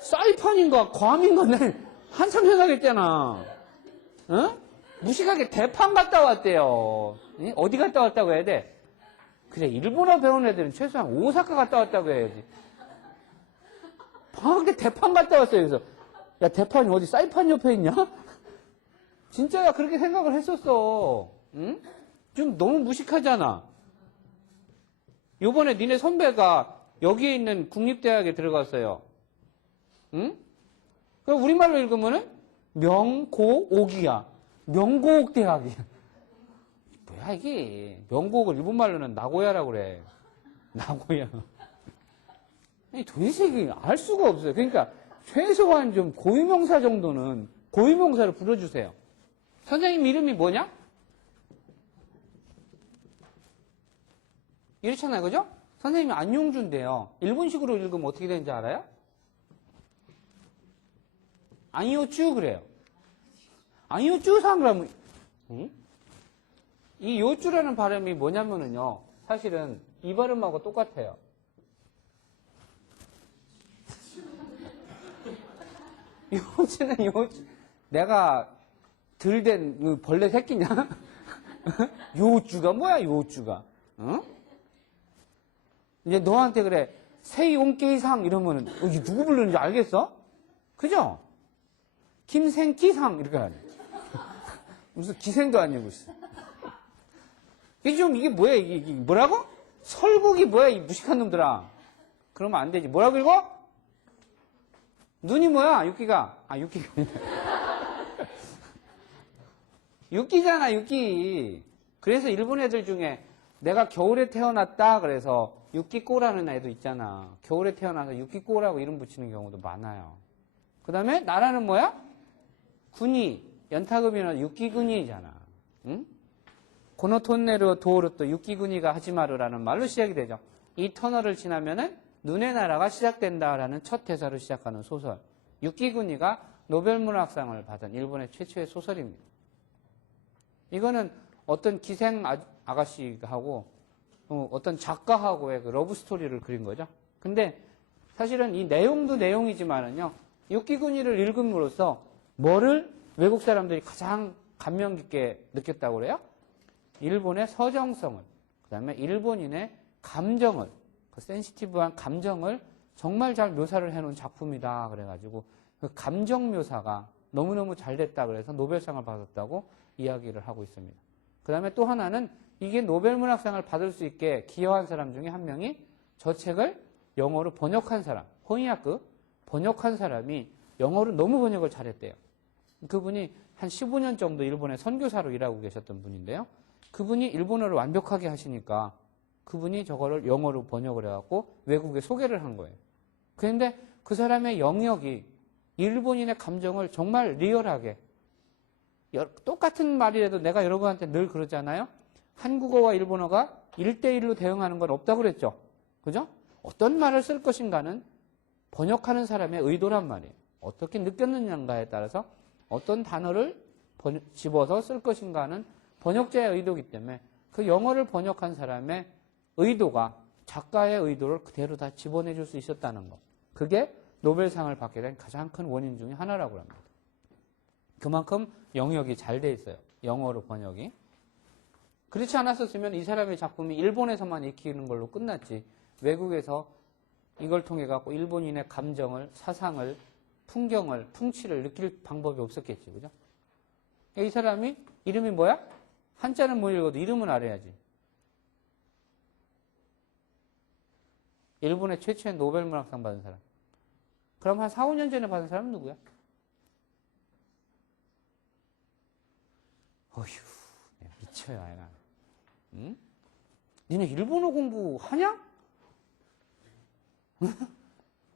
사이판인가 괌인가 난 한참 생각했잖아. 어? 무식하게 대판 갔다 왔대요. 어디 갔다 왔다고 해야 돼? 그래 일본어 배우는 애들은 최소한 오사카 갔다 왔다고 해야지. 방학 때 대판 갔다 왔어요. 그래서 야 대판이 어디 사이판 옆에 있냐? 진짜야 그렇게 생각을 했었어. 응? 좀 너무 무식하잖아. 요번에 니네 선배가 여기에 있는 국립대학에 들어갔어요. 응? 그럼 우리말로 읽으면은 명고옥이야. 명고옥 대학이야. 뭐야 이게. 명고옥을 일본말로는 나고야라고 그래. 나고야. 아니, 도대체 이게 알 수가 없어요. 그러니까 최소한 좀 고유명사 정도는 고유명사를 불러주세요. 선생님 이름이 뭐냐? 이렇잖아요. 그죠? 선생님이 안용주인데요. 일본식으로 읽으면 어떻게 되는지 알아요? 안요쭈 그래요. 안요쭈상 그러면 응? 이 요쭈라는 발음이 뭐냐면은요. 사실은 이 발음하고 똑같아요. 요쭈는 요쭈. 내가 들된 그 벌레 새끼냐? 요쭈가 뭐야, 요쭈가? 응? 이제 너한테 그래. 세용기상 이러면은, 이게 누구 부르는지 알겠어? 그죠? 김생기상 이렇게 하네. 무슨 기생도 아니고 있어. 이게 좀, 이게 뭐야, 이게 뭐라고? 설국이 뭐야, 이 무식한 놈들아. 그러면 안 되지. 뭐라고 읽어? 눈이 뭐야, 육기가? 아, 육기가 아니라. 육기잖아, 육기. 그래서 일본 애들 중에 내가 겨울에 태어났다, 그래서 육기꼬라는 애도 있잖아. 겨울에 태어나서 육기꼬라고 이름 붙이는 경우도 많아요. 그 다음에 나라는 뭐야? 군이, 연타급이는 육기군이잖아. 응? 고노톤네르 도오르 또 육기군이가 하지마루라는 말로 시작이 되죠. 이 터널을 지나면은 눈의 나라가 시작된다라는 첫 대사로 시작하는 소설. 육기군이가 노벨문학상을 받은 일본의 최초의 소설입니다. 이거는 어떤 기생 아가씨하고 어떤 작가하고의 그 러브스토리를 그린 거죠. 근데 사실은 이 내용도 내용이지만은요. 육기군이를 읽음으로써 뭐를 외국 사람들이 가장 감명 깊게 느꼈다고 그래요? 일본의 서정성을, 그 다음에 일본인의 감정을, 그 센시티브한 감정을 정말 잘 묘사를 해놓은 작품이다. 그래가지고 그 감정 묘사가 너무너무 잘 됐다. 그래서 노벨상을 받았다고 이야기를 하고 있습니다. 그 다음에 또 하나는 이게 노벨문학상을 받을 수 있게 기여한 사람 중에 한 명이 저 책을 영어로 번역한 사람, 호이야크 번역한 사람이 영어로 너무 번역을 잘했대요. 그분이 한 15년 정도 일본에 선교사로 일하고 계셨던 분인데요. 그분이 일본어를 완벽하게 하시니까 그분이 저거를 영어로 번역을 해갖고 외국에 소개를 한 거예요. 그런데 그 사람의 영역이 일본인의 감정을 정말 리얼하게, 똑같은 말이라도 내가 여러분한테 늘 그러잖아요. 한국어와 일본어가 1대1로 대응하는 건 없다고 그랬죠. 그죠? 어떤 말을 쓸 것인가는 번역하는 사람의 의도란 말이에요. 어떻게 느꼈느냐에 따라서 어떤 단어를 집어서 쓸 것인가는 번역자의 의도이기 때문에 그 영어를 번역한 사람의 의도가 작가의 의도를 그대로 다 집어내줄 수 있었다는 것. 그게 노벨상을 받게 된 가장 큰 원인 중에 하나라고 합니다. 그만큼 영역이 잘 돼 있어요. 영어로 번역이. 그렇지 않았었으면 이 사람의 작품이 일본에서만 익히는 걸로 끝났지. 외국에서 이걸 통해 갖고 일본인의 감정을, 사상을, 풍경을, 풍치를 느낄 방법이 없었겠지. 그죠? 이 사람이 이름이 뭐야? 한자는 못 읽어도 이름은 알아야지. 일본의 최초의 노벨문학상 받은 사람. 그럼 한 4, 5년 전에 받은 사람은 누구야? 어휴, 미쳐요, 아이가. 응? 니네 일본어 공부하냐?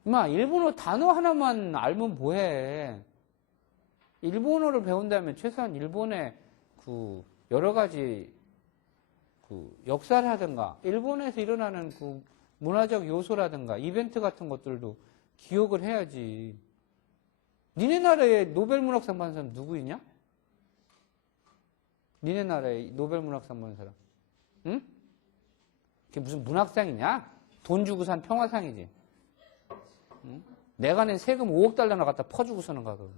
임마, 일본어 단어 하나만 알면 뭐해. 일본어를 배운다면 최소한 일본의 그 여러 가지 그 역사라든가 일본에서 일어나는 그 문화적 요소라든가 이벤트 같은 것들도 기억을 해야지. 니네 나라에 노벨문학상 받은 사람 누구 있냐? 니네 나라에 노벨문학상 받은 사람. 응? 그게 무슨 문학상이냐? 돈 주고 산 평화상이지. 응? 내가 낸 세금 5억 달러나 갖다 퍼주고서는 가거든.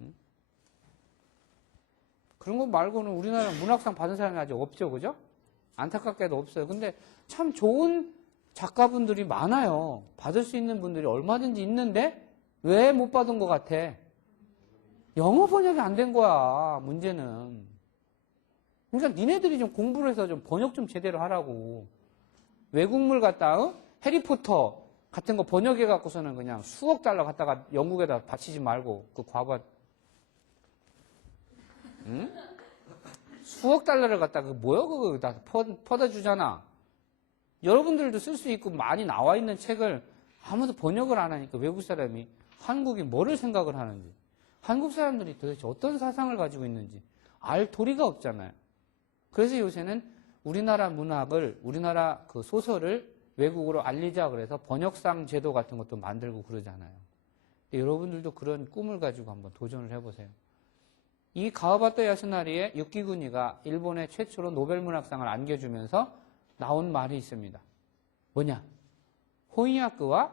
응? 그런 거 말고는 우리나라 문학상 받은 사람이 아직 없죠, 그죠? 안타깝게도 없어요. 근데 참 좋은 작가분들이 많아요. 받을 수 있는 분들이 얼마든지 있는데 왜 못 받은 것 같아? 영어 번역이 안 된 거야, 문제는. 그러니까 니네들이 좀 공부를 해서 좀 번역 좀 제대로 하라고. 외국물 갖다, 해리포터 같은 거 번역해 갖고서는 그냥 수억 달러 갖다가 영국에다 바치지 말고, 그 과거, 응? 수억 달러를 갖다가, 뭐야, 그거 다 퍼다 주잖아. 여러분들도 쓸 수 있고 많이 나와 있는 책을 아무도 번역을 안 하니까 외국 사람이 한국이 뭐를 생각을 하는지, 한국 사람들이 도대체 어떤 사상을 가지고 있는지 알 도리가 없잖아요. 그래서 요새는 우리나라 문학을, 우리나라 그 소설을 외국으로 알리자 그래서 번역상 제도 같은 것도 만들고 그러잖아요. 여러분들도 그런 꿈을 가지고 한번 도전을 해보세요. 이 가와바타 야스나리의 유키구니가 일본에 최초로 노벨문학상을 안겨주면서 나온 말이 있습니다. 뭐냐? 혼야쿠와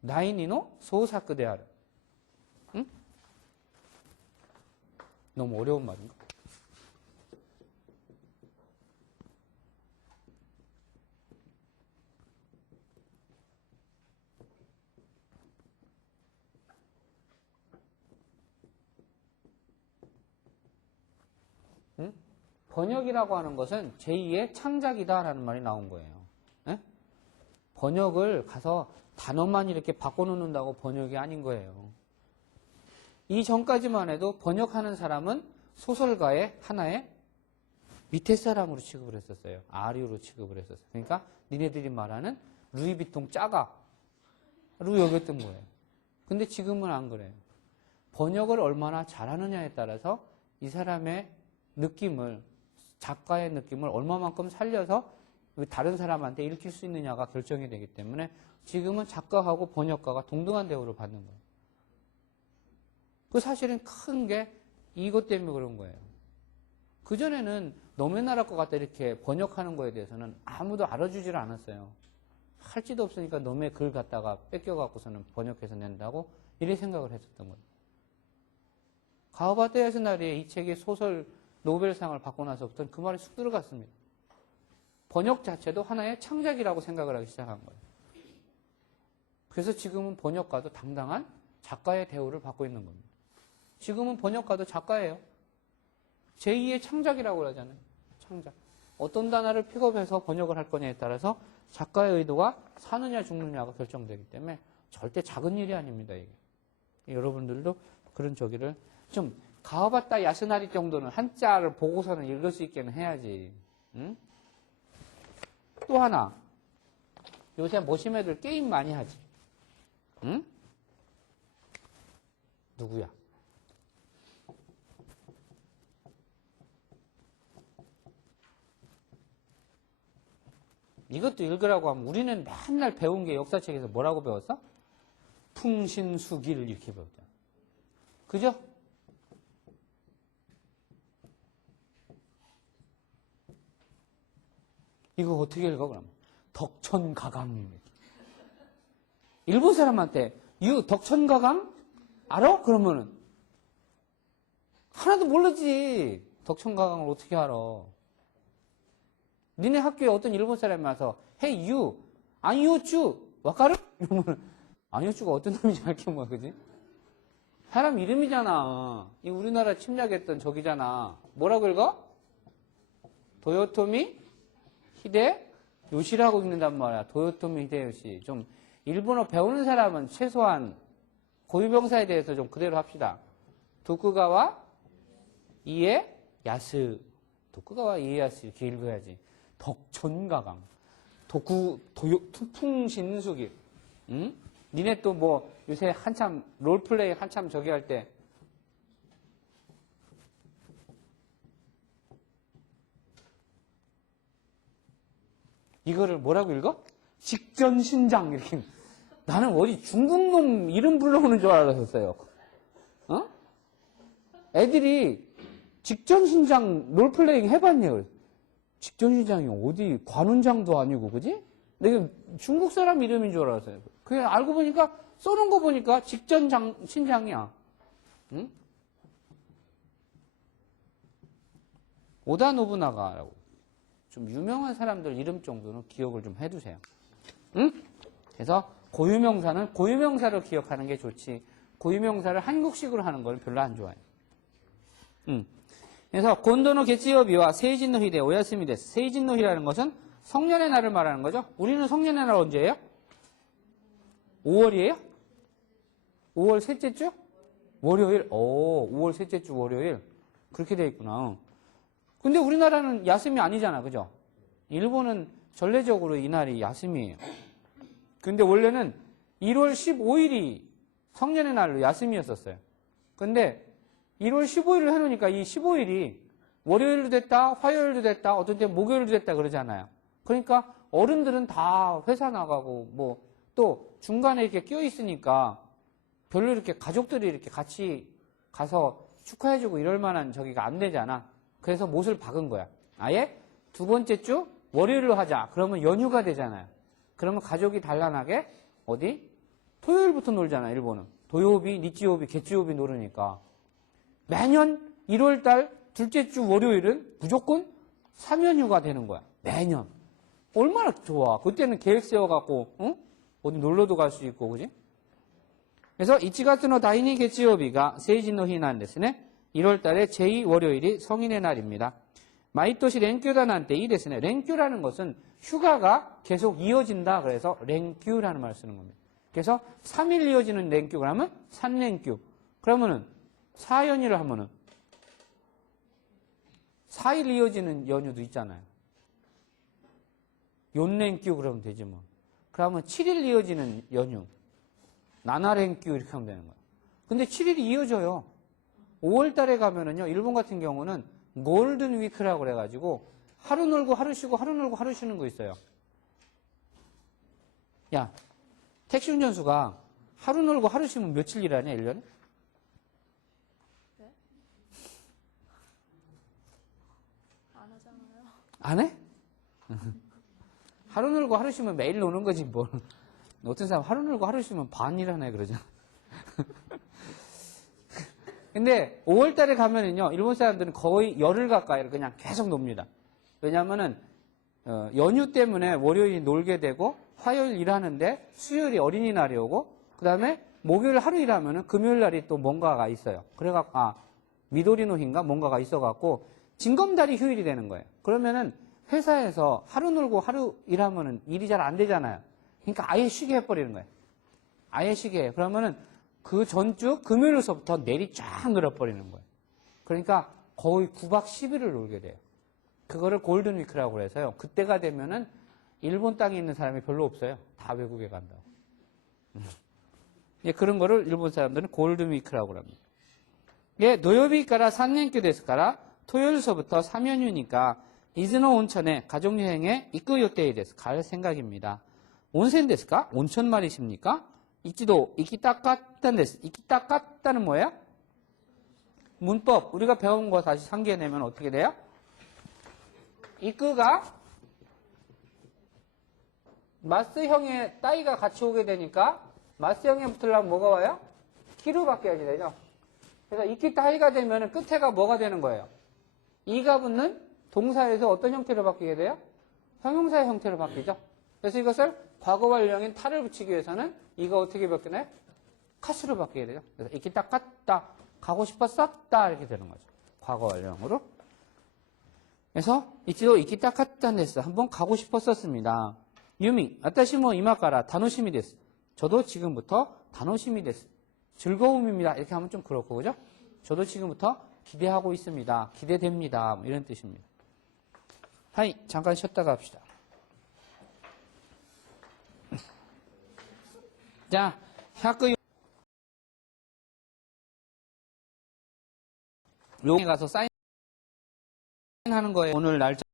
나이니노 소사쿠 데아르. 응? 너무 어려운 말인가? 응? 번역이라고 하는 것은 제2의 창작이다라는 말이 나온 거예요. 에? 번역을 가서 단어만 이렇게 바꿔놓는다고 번역이 아닌 거예요. 이 전까지만 해도 번역하는 사람은 소설가의 하나의 밑에 사람으로 취급을 했었어요. 아류로 취급을 했었어요. 그러니까 니네들이 말하는 루이비통 짜가로 여겼던 거예요. 근데 지금은 안 그래요. 번역을 얼마나 잘하느냐에 따라서 이 사람의 느낌을, 작가의 느낌을 얼마만큼 살려서 다른 사람한테 읽힐 수 있느냐가 결정이 되기 때문에 지금은 작가하고 번역가가 동등한 대우를 받는 거예요. 그 사실은 큰 게 이것 때문에 그런 거예요. 그전에는 너네 나라 것 같다 이렇게 번역하는 거에 대해서는 아무도 알아주질 않았어요. 할지도 없으니까 너네 글 갖다가 뺏겨갖고서는 번역해서 낸다고 이래 생각을 했었던 거예요. 가와바타 야스나리의 이 책이 소설 노벨상을 받고 나서부터는 그 말이 쑥 들어갔습니다. 번역 자체도 하나의 창작이라고 생각을 하기 시작한 거예요. 그래서 지금은 번역가도 당당한 작가의 대우를 받고 있는 겁니다. 지금은 번역가도 작가예요. 제2의 창작이라고 하잖아요. 창작. 어떤 단어를 픽업해서 번역을 할 거냐에 따라서 작가의 의도가 사느냐 죽느냐가 결정되기 때문에 절대 작은 일이 아닙니다. 이게. 여러분들도 그런 저기를 좀 가와바타 야스나리 정도는 한자를 보고서는 읽을 수 있게는 해야지. 응? 또 하나. 요새 모시매들 게임 많이 하지. 응? 누구야? 이것도 읽으라고 하면 우리는 맨날 배운 게 역사책에서 뭐라고 배웠어? 풍신수기를 이렇게 배웠잖아. 그죠? 이거 어떻게 읽어 그러면? 덕천가강. 일본 사람한테 이 덕천가강 알아? 그러면은 하나도 모르지. 덕천가강을 어떻게 알아? 니네 학교에 어떤 일본 사람이 와서 Hey you, 안요쭈 와카르? 이러면 안요쭈가 어떤 놈인지 알게 뭐야, 그지? 사람 이름이잖아. 이 우리나라 침략했던 저기잖아. 뭐라고 읽어? 도요토미 히데요시라고 읽는단 말이야. 도요토미 히데요시. 좀 일본어 배우는 사람은 최소한 고유명사에 대해서 좀 그대로 합시다. 도쿠가와 이에야스. 도쿠가와 이에야스 이렇게 읽어야지. 덕천가강. 풍신수기. 응? 니네 또 뭐 요새 한참 롤플레이 한참 저기 할 때 이거를 뭐라고 읽어? 직전신장 이렇게. 나는 어디 중국놈 이름 불러오는 줄 알았었어요. 어? 애들이 직전신장 롤플레잉 해봤냐? 직전신장이 어디 관운장도 아니고, 그지? 내가 중국 사람 이름인 줄 알았어요. 그냥 알고 보니까 써놓은 거 보니까 직전신장이야. 응? 오다 노부나가라고. 좀 유명한 사람들 이름 정도는 기억을 좀 해두세요. 응? 그래서 고유명사는 고유명사로 기억하는 게 좋지. 고유명사를 한국식으로 하는 걸 별로 안 좋아해요. 응. 그래서 곤도노 게치요비와 세이진노 히데 오야스미 데스. 세이진노 히라는 것은 성년의 날을 말하는 거죠. 우리는 성년의 날 언제예요? 5월이에요? 5월 셋째 주? 월요일. 오, 5월 셋째 주 월요일. 그렇게 돼 있구나. 근데 우리나라는 야스미 아니잖아. 그죠? 일본은 전례적으로 이 날이 야스미예요. 근데 원래는 1월 15일이 성년의 날로 야스미였었어요. 근데 1월 15일을 해놓으니까 이 15일이 월요일도 됐다, 화요일도 됐다, 어떤 때 목요일도 됐다 그러잖아요. 그러니까 어른들은 다 회사 나가고 뭐 또 중간에 이렇게 끼어 있으니까 별로 이렇게 가족들이 이렇게 같이 가서 축하해주고 이럴 만한 저기가 안 되잖아. 그래서 못을 박은 거야. 아예 두 번째 주 월요일로 하자. 그러면 연휴가 되잖아요. 그러면 가족이 단란하게 어디? 토요일부터 놀잖아, 일본은. 도요비, 니치요비, 개츠요비 노르니까. 매년 1월달 둘째 주 월요일은 무조건 3연휴가 되는 거야. 매년. 얼마나 좋아. 그때는 계획 세워갖고, 응? 어디 놀러도 갈 수 있고, 그지? 그래서 1月の 第2月曜日が成人の日なんですね。 1월달에 제2 월요일이 성인의 날입니다. 毎年連休だなんていいですね.連休라는 것은 휴가가 계속 이어진다. 그래서連休라는 말을 쓰는 겁니다. 그래서 3일 이어지는連休 그러면 3連休. 그러면은 4연휴를 하면은 4일 이어지는 연휴도 있잖아요. 4連休 그러면 되지 뭐. 그러면 7일 이어지는 연휴. 7連休 이렇게 하면 되는 거예요. 근데 7일이 이어져요. 5월 달에 가면은요, 일본 같은 경우는 골든 위크라고 그래가지고 하루 놀고 하루 쉬고 하루 놀고 하루 쉬는 거 있어요. 야, 택시 운전수가 하루 놀고 하루 쉬면 며칠 일하냐, 1년에? 네? 안 하잖아요. 안 해? 하루 놀고 하루 쉬면 매일 노는 거지, 뭘. 어떤 사람 하루 놀고 하루 쉬면 반 일하네, 그러잖아. 근데 5월 달에 가면은요, 일본 사람들은 거의 열흘 가까이 그냥 계속 놉니다. 왜냐면은, 연휴 때문에 월요일 놀게 되고, 화요일 일하는데, 수요일이 어린이날이 오고, 그 다음에 목요일 하루 일하면은 금요일 날이 또 뭔가가 있어요. 그래갖고, 미도리노hin가 뭔가가 있어갖고, 징검다리 휴일이 되는 거예요. 그러면은 회사에서 하루 놀고 하루 일하면은 일이 잘 안 되잖아요. 그러니까 아예 쉬게 해버리는 거예요. 아예 쉬게 해요. 그러면은 그 전주 금요일서부터 내리 쫙 늘어버리는 거예요. 그러니까 거의 9박 10일을 놀게 돼요. 그거를 골든 위크라고 해서요. 그때가 되면은 일본 땅에 있는 사람이 별로 없어요. 다 외국에 간다고. 예, 그런 거를 일본 사람들은 골든 위크라고 합니다. 예, 노요비から 3連休ですから 토요일서부터 3연휴니까 이즈노 온천에 가족여행에 이끌予定です. 갈 생각입니다. 온센ですか? 온천 말이십니까? 이치도 이키타카타는 이키타카타는 뭐예요? 문법. 우리가 배운 거 다시 상기해내면 어떻게 돼요? 이끄가 마스형의 따이가 같이 오게 되니까 마스형에 붙으려면 뭐가 와요? 키로 바뀌어야지 되죠. 그래서 이키타이가 되면 끝에가 뭐가 되는 거예요? 이가 붙는 동사에서 어떤 형태로 바뀌게 돼요? 형용사의 형태로 바뀌죠. 그래서 이것을 과거 완료형인 타를 붙이기 위해서는 이가 어떻게 바뀌나요? 카스로 바뀌게 되죠. 그래서 이키타 갔다 가고 싶었었다 이렇게 되는 거죠. 과거 완료형으로. 그래서 이치도 이키타 갔다 데스 한번 가고 싶었었습니다. 유미, 아타시모 이마카라 다노시미 데스. 저도 지금부터 다노시미 데스. 즐거움입니다. 이렇게 하면 좀 그렇고 그죠? 저도 지금부터 기대하고 있습니다. 기대됩니다. 뭐 이런 뜻입니다. 하이, 잠깐 쉬었다가 합시다. 자, 100 여기 가서 사인하는 거예요. 오늘 날짜